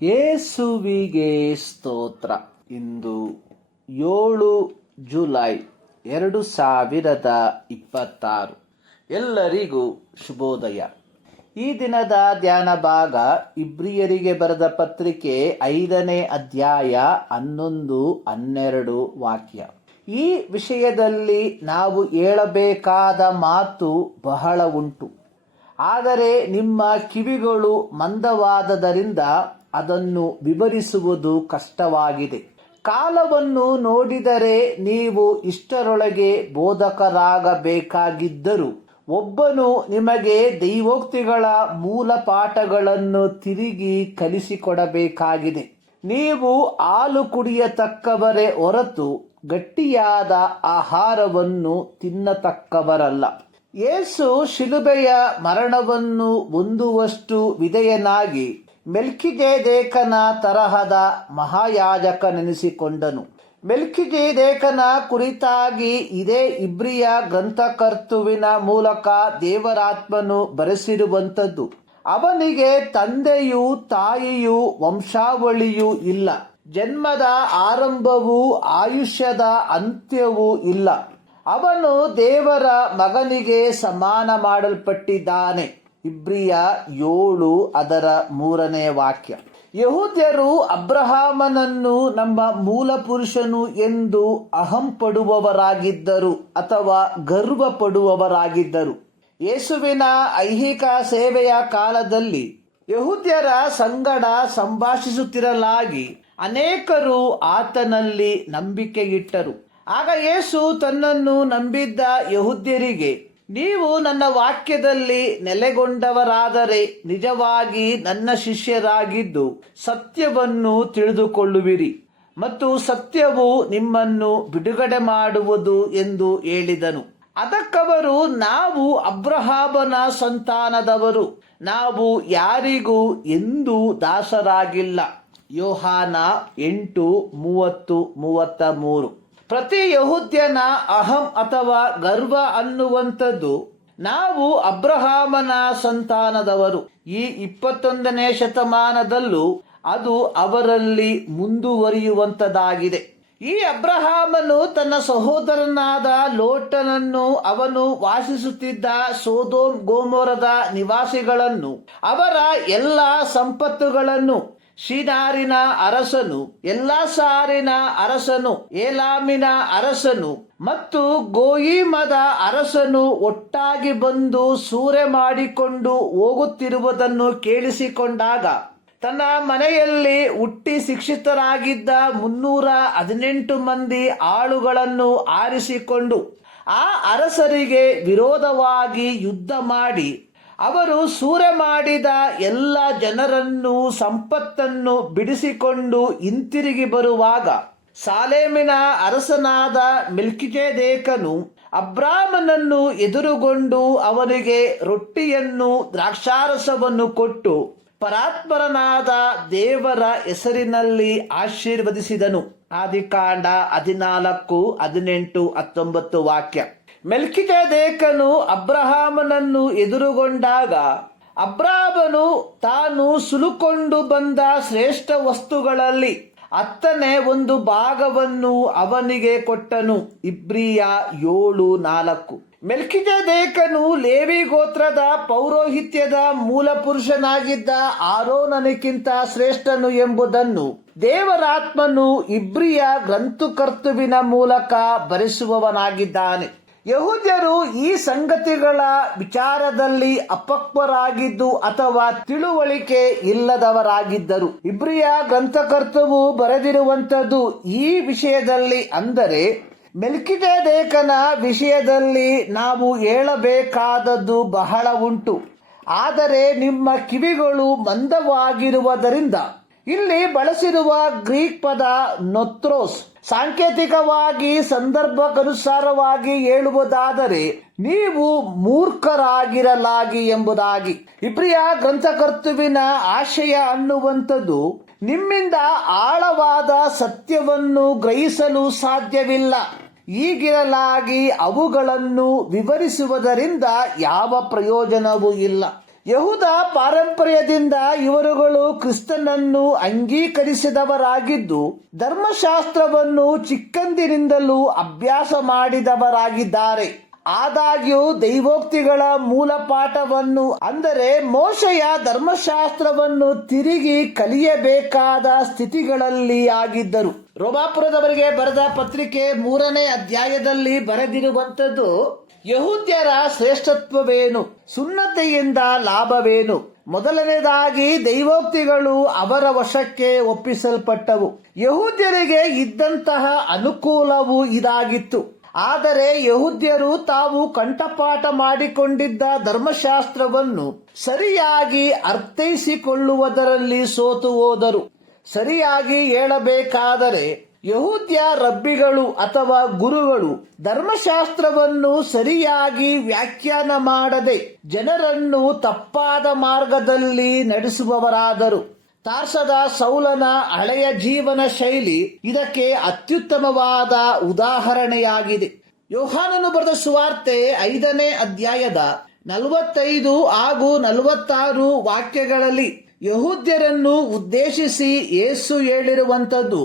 ಯೇಸುವಿಗೆ ಸ್ತೋತ್ರ. ಇಂದು 7 ಜುಲೈ 2026. ಎಲ್ಲರಿಗೂ ಶುಭೋದಯ. ಈ ದಿನದ ಧ್ಯಾನ ಭಾಗ ಇಬ್ರಿಯರಿಗೆ ಬರೆದ ಪತ್ರಿಕೆ 5ನೇ ಅಧ್ಯಾಯ 11-12 ವಾಕ್ಯ. ಈ ವಿಷಯದಲ್ಲಿ ನಾವು ಹೇಳಬೇಕಾದ ಮಾತು ಬಹಳ ಉಂಟು, ಆದರೆ ನಿಮ್ಮ ಕಿವಿಗಳು ಮಂದವಾದದರಿಂದ ಅದನ್ನು ವಿವರಿಸುವುದು ಕಷ್ಟವಾಗಿದೆ. ಕಾಲವನ್ನು ನೋಡಿದರೆ ನೀವು ಇಷ್ಟರೊಳಗೆ ಬೋಧಕರಾಗಬೇಕಾಗಿದ್ದರೂ ಒಬ್ಬನು ನಿಮಗೆ ದೈವೋಕ್ತಿಗಳ ಮೂಲ ಪಾಠಗಳನ್ನು ತಿರುಗಿ ಕಲಿಸಿಕೊಡಬೇಕಾಗಿದೆ. ನೀವು ಹಾಲು ಕುಡಿಯತಕ್ಕವರೇ ಹೊರತು ಗಟ್ಟಿಯಾದ ಆಹಾರವನ್ನು ತಿನ್ನತಕ್ಕವರಲ್ಲ. ಯೇಸು ಶಿಲುಬೆಯ ಮರಣವನ್ನು ಹೊಂದುವಷ್ಟು ವಿಧೇಯನಾಗಿ ಮೆಲ್ಕಿಜೆದೇಕನ ತರಹದ ಮಹಾಯಾಜಕನೆನಿಸಿಕೊಂಡನು. ಮೆಲ್ಕಿಜೆದೇಕನ ಕುರಿತಾಗಿ ಇದೇ ಇಬ್ರಿಯ ಗ್ರಂಥಕರ್ತುವಿನ ಮೂಲಕ ದೇವರಾತ್ಮನು ಬರೆಸಿರುವಂಥದ್ದು. ಅವನಿಗೆ ತಂದೆಯೂ ತಾಯಿಯೂ ವಂಶಾವಳಿಯೂ ಇಲ್ಲ, ಜನ್ಮದ ಆರಂಭವೂ ಆಯುಷ್ಯದ ಅಂತ್ಯವೂ ಇಲ್ಲ. ಅವನು ದೇವರ ಮಗನಿಗೆ ಸಮಾನ ಮಾಡಲ್ಪಟ್ಟಿದ್ದಾನೆ. ಇಬ್ರಿಯ 7 ಅದರ 3ನೇ ವಾಕ್ಯ. ಯಹೂದ್ಯರು ಅಬ್ರಹಾಮನನ್ನು ನಮ್ಮ ಮೂಲ ಪುರುಷನು ಎಂದು ಅಹಂ ಪಡುವವರಾಗಿದ್ದರು ಅಥವಾ ಗರ್ವ ಪಡುವವರಾಗಿದ್ದರು. ಯೇಸುವಿನ ಐಹಿಕ ಸೇವೆಯ ಕಾಲದಲ್ಲಿ ಯಹೂದ್ಯರ ಸಂಗಡ ಸಂಭಾಷಿಸುತ್ತಿರಲಾಗಿ ಅನೇಕರು ಆತನಲ್ಲಿ ನಂಬಿಕೆಯಿಟ್ಟರು. ಆಗ ಯೇಸು ತನ್ನನ್ನು ನಂಬಿದ್ದ ಯಹೂದ್ಯರಿಗೆ, ನೀವು ನನ್ನ ವಾಕ್ಯದಲ್ಲಿ ನೆಲೆಗೊಂಡವರಾದರೆ ನಿಜವಾಗಿ ನನ್ನ ಶಿಷ್ಯರಾಗಿದ್ದು ಸತ್ಯವನ್ನು ತಿಳಿದುಕೊಳ್ಳುವಿರಿ ಮತ್ತು ಸತ್ಯವು ನಿಮ್ಮನ್ನು ಬಿಡುಗಡೆ ಮಾಡುವುದು ಎಂದು ಹೇಳಿದನು. ಅದಕ್ಕವರು, ನಾವು ಅಬ್ರಹಾಮನ ಸಂತಾನದವರು, ನಾವು ಯಾರಿಗೂ ಎಂದೂ ದಾಸರಾಗಿಲ್ಲ. ಯೋಹಾನ 8:30-33. ಪ್ರತಿ ಯಹೂದ್ಯನ ಅಹಂ ಅಥವಾ ಗರ್ವ ಅನ್ನುವಂಥದ್ದು ನಾವು ಅಬ್ರಹಾಮನ ಸಂತಾನದವರು. ಈ 21ನೇ ಶತಮಾನದಲ್ಲೂ ಅದು ಅವರಲ್ಲಿ ಮುಂದುವರಿಯುವಂಥದ್ದಾಗಿದೆ. ಈ ಅಬ್ರಹಾಮನು ತನ್ನ ಸಹೋದರನಾದ ಲೋಟನನ್ನು, ಅವನು ವಾಸಿಸುತ್ತಿದ್ದ ಸೊದೋಮ್ ಗೊಮೋರದ ನಿವಾಸಿಗಳನ್ನು, ಅವರ ಎಲ್ಲ ಸಂಪತ್ತುಗಳನ್ನು, ಶಿನಾರಿನ ಅರಸನು, ಎಲ್ಲಾಸಾರಿನ ಅರಸನು, ಏಲಾಮಿನ ಅರಸನು ಮತ್ತು ಗೋಯಿಮದ ಅರಸನು ಒಟ್ಟಾಗಿ ಬಂದು ಸೂರೆ ಮಾಡಿಕೊಂಡು ಹೋಗುತ್ತಿರುವುದನ್ನು ಕೇಳಿಸಿಕೊಂಡಾಗ ತನ್ನ ಮನೆಯಲ್ಲಿ ಹುಟ್ಟಿ ಶಿಕ್ಷಿತರಾಗಿದ್ದ 318 ಮಂದಿ ಆಳುಗಳನ್ನು ಆರಿಸಿಕೊಂಡು ಆ ಅರಸರಿಗೆ ವಿರೋಧವಾಗಿ ಯುದ್ಧ ಮಾಡಿ ಅವರು ಸೂರೆ ಮಾಡಿದ ಎಲ್ಲ ಜನರನ್ನು, ಸಂಪತ್ತನ್ನು ಬಿಡಿಸಿಕೊಂಡು ಹಿಂತಿರುಗಿ ಬರುವಾಗ ಸಾಲೇಮಿನ ಅರಸನಾದ ಮೆಲ್ಕಿಜೆದೇಕನು ಅಬ್ರಾಮನನ್ನು ಎದುರುಗೊಂಡು ಅವನಿಗೆ ರೊಟ್ಟಿಯನ್ನು ದ್ರಾಕ್ಷಾರಸವನ್ನು ಕೊಟ್ಟು ಪರಾತ್ಪರನಾದ ದೇವರ ಹೆಸರಿನಲ್ಲಿ ಆಶೀರ್ವದಿಸಿದನು. ಆದಿಕಾಂಡ 14:18-19 ವಾಕ್ಯ. ಮೆಲ್ಕಿಜೆದೇಕನು ಅಬ್ರಹಾಮನನ್ನು ಎದುರುಗೊಂಡಾಗ ಅಬ್ರಾಮನು ತಾನು ಸುಲುಕೊಂಡು ಬಂದ ಶ್ರೇಷ್ಠ ವಸ್ತುಗಳಲ್ಲಿ 10ನೇ ಒಂದು ಭಾಗವನ್ನು ಅವನಿಗೆ ಕೊಟ್ಟನು. ಇಬ್ರಿಯ 7:4. ಮೆಲ್ಕಿಜೆದೇಕನು ಲೇವಿ ಗೋತ್ರದ ಪೌರೋಹಿತ್ಯದ ಮೂಲ ಪುರುಷನಾಗಿದ್ದ ಆರೋನನಿಗಿಂತ ಶ್ರೇಷ್ಠನು ಎಂಬುದನ್ನು ದೇವರಾತ್ಮನು ಇಬ್ರಿಯ ಗ್ರಂಥಕರ್ತುವಿನ ಮೂಲಕ ಬರೆಸುವವನಾಗಿದ್ದಾನೆ. ಯಹೂದ್ಯರು ಈ ಸಂಗತಿಗಳ ವಿಚಾರದಲ್ಲಿ ಅಪಕ್ವರಾಗಿದ್ದು ಅಥವಾ ತಿಳುವಳಿಕೆ ಇಲ್ಲದವರಾಗಿದ್ದರು. ಇಬ್ರಿಯ ಗ್ರಂಥಕರ್ತವು ಬರೆದಿರುವಂಥದ್ದು ಈ ವಿಷಯದಲ್ಲಿ. ಅಂದರೆ ಮೆಲ್ಕಿಜೆದೇಕನ ವಿಷಯದಲ್ಲಿ ನಾವು ಹೇಳಬೇಕಾದದ್ದು ಬಹಳ ಉಂಟು, ಆದರೆ ನಿಮ್ಮ ಕಿವಿಗಳು ಮಂದವಾಗಿರುವುದರಿಂದ. ಇಲ್ಲಿ ಬಳಸಿರುವ ಗ್ರೀಕ್ ಪದ ನೋತ್ರೋಸ್ ಸಾಂಕೇತಿಕವಾಗಿ ಸಂದರ್ಭಕ್ಕನುಸಾರವಾಗಿ ಹೇಳುವುದಾದರೆ ನೀವು ಮೂರ್ಖರಾಗಿರಲಾಗಿ ಎಂಬುದಾಗಿ. ಇಬ್ರಿಯ ಗ್ರಂಥಕರ್ತುವಿನ ಆಶಯ ಅನ್ನುವಂಥದ್ದು ನಿಮ್ಮಿಂದ ಆಳವಾದ ಸತ್ಯವನ್ನು ಗ್ರಹಿಸಲು ಸಾಧ್ಯವಿಲ್ಲ. ಹೀಗಿರಲಾಗಿ ಅವುಗಳನ್ನು ವಿವರಿಸುವುದರಿಂದ ಯಾವ ಪ್ರಯೋಜನವೂ ಇಲ್ಲ. ಯಹೂದ ಪಾರಂಪರ್ಯದಿಂದ ಇವರುಗಳು ಕ್ರಿಸ್ತನನ್ನು ಅಂಗೀಕರಿಸಿದವರಾಗಿದ್ದು ಧರ್ಮಶಾಸ್ತ್ರವನ್ನು ಚಿಕ್ಕಂದಿನಿಂದಲೂ ಅಭ್ಯಾಸ ಮಾಡಿದವರಾಗಿದ್ದಾರೆ. ಆದಾಗ್ಯೂ ದೈವೋಕ್ತಿಗಳ ಮೂಲ ಪಾಠವನ್ನು ಅಂದರೆ ಮೋಶೆಯ ಧರ್ಮಶಾಸ್ತ್ರವನ್ನು ತಿರುಗಿ ಕಲಿಯಬೇಕಾದ ಸ್ಥಿತಿಗಳಲ್ಲಿ ಆಗಿದ್ದರು. ರೋಮಾಪುರದವರಿಗೆ ಬರೆದ ಪತ್ರಿಕೆ 3ನೇ ಅಧ್ಯಾಯದಲ್ಲಿ ಬರೆದಿರುವಂಥದ್ದು, ಯಹೂದ್ಯರ ಶ್ರೇಷ್ಠತ್ವವೇನು, ಸುನ್ನತೆಯಿಂದ ಲಾಭವೇನು. ಮೊದಲನೇದಾಗಿ ದೈವೋಕ್ತಿಗಳು ಅವರ ವಶಕ್ಕೆ ಒಪ್ಪಿಸಲ್ಪಟ್ಟವು. ಯಹೂದ್ಯರಿಗೆ ಇದ್ದಂತಹ ಅನುಕೂಲವು ಇದಾಗಿತ್ತು. ಆದರೆ ಯಹೂದ್ಯರು ತಾವು ಕಂಠಪಾಠ ಮಾಡಿಕೊಂಡಿದ್ದ ಧರ್ಮಶಾಸ್ತ್ರವನ್ನು ಸರಿಯಾಗಿ ಅರ್ಥೈಸಿಕೊಳ್ಳುವುದರಲ್ಲಿ ಸೋತು ಹೋದರು. ಸರಿಯಾಗಿ ಹೇಳಬೇಕಾದರೆ ಯಹೂದ್ಯ ರಬ್ಬಿಗಳು ಅಥವಾ ಗುರುಗಳು ಧರ್ಮಶಾಸ್ತ್ರವನ್ನು ಸರಿಯಾಗಿ ವ್ಯಾಖ್ಯಾನ ಮಾಡದೆ ಜನರನ್ನು ತಪ್ಪಾದ ಮಾರ್ಗದಲ್ಲಿ ನಡೆಸುವವರಾದರು. ತಾರ್ಸದ ಸೌಲನ ಹಳೆಯ ಜೀವನ ಶೈಲಿ ಇದಕ್ಕೆ ಅತ್ಯುತ್ತಮವಾದ ಉದಾಹರಣೆಯಾಗಿದೆ. ಯೋಹಾನನು ಬರೆದ ಸುವಾರ್ತೆ 5ನೇ ಅಧ್ಯಾಯದ 45 ಹಾಗೂ 46 ವಾಕ್ಯಗಳಲ್ಲಿ ಯಹೂದ್ಯರನ್ನು ಉದ್ದೇಶಿಸಿ ಯೇಸು ಹೇಳಿರುವಂಥದ್ದು,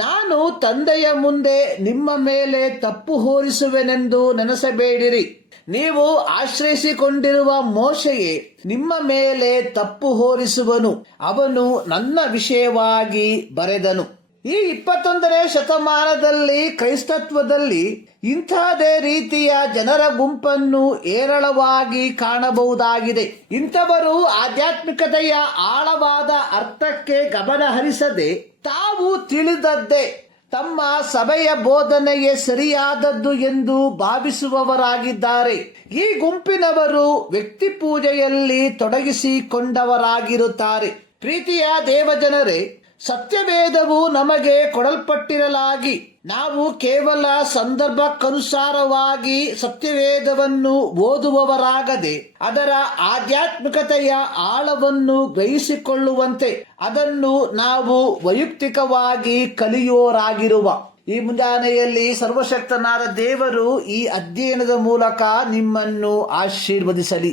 ನಾನು ತಂದೆಯ ಮುಂದೆ ನಿಮ್ಮ ಮೇಲೆ ತಪ್ಪು ಹೊರಿಸುವೆನೆಂದು ನೆನೆಸಬೇಡಿರಿ. ನೀವು ಆಶ್ರಯಿಸಿಕೊಂಡಿರುವ ಮೋಶೆಯೇ ನಿಮ್ಮ ಮೇಲೆ ತಪ್ಪು ಹೊರಿಸುವನು, ಅವನು ನನ್ನ ವಿಷಯವಾಗಿ ಬರೆದನು. ಈ 21ನೇ ಶತಮಾನದಲ್ಲಿ ಕ್ರೈಸ್ತತ್ವದಲ್ಲಿ ಇಂಥದೇ ರೀತಿಯ ಜನರ ಗುಂಪನ್ನು ಹೇರಳವಾಗಿ ಕಾಣಬಹುದಾಗಿದೆ. ಇಂಥವರು ಆಧ್ಯಾತ್ಮಿಕತೆಯ ಆಳವಾದ ಅರ್ಥಕ್ಕೆ ಗಮನ ಹರಿಸದೆ ತಾವು ತಿಳಿದದ್ದೇ ತಮ್ಮ ಸಭೆಯ ಬೋಧನೆಗೆ ಸರಿಯಾದದ್ದು ಎಂದು ಭಾವಿಸುವವರಾಗಿದ್ದಾರೆ. ಈ ಗುಂಪಿನವರು ವ್ಯಕ್ತಿ ಪೂಜೆಯಲ್ಲಿ ತೊಡಗಿಸಿಕೊಂಡವರಾಗಿರುತ್ತಾರೆ. ಪ್ರೀತಿಯ ದೇವಜನರೇ, ಸತ್ಯವೇದವು ನಮಗೆ ಕೊಡಲ್ಪಟ್ಟಿರಲಾಗಿ ನಾವು ಕೇವಲ ಸಂದರ್ಭಕ್ಕನುಸಾರವಾಗಿ ಸತ್ಯವೇದವನ್ನು ಓದುವವರಾಗದೆ ಅದರ ಆಧ್ಯಾತ್ಮಿಕತೆಯ ಆಳವನ್ನು ಗ್ರಹಿಸಿಕೊಳ್ಳುವಂತೆ ಅದನ್ನು ನಾವು ವೈಯಕ್ತಿಕವಾಗಿ ಕಲಿಯೋರಾಗಿರುವ. ಈ ಮುಂಜಾನೆಯಲ್ಲಿ ಸರ್ವಶಕ್ತನಾದ ದೇವರು ಈ ಅಧ್ಯಯನದ ಮೂಲಕ ನಿಮ್ಮನ್ನು ಆಶೀರ್ವದಿಸಲಿ.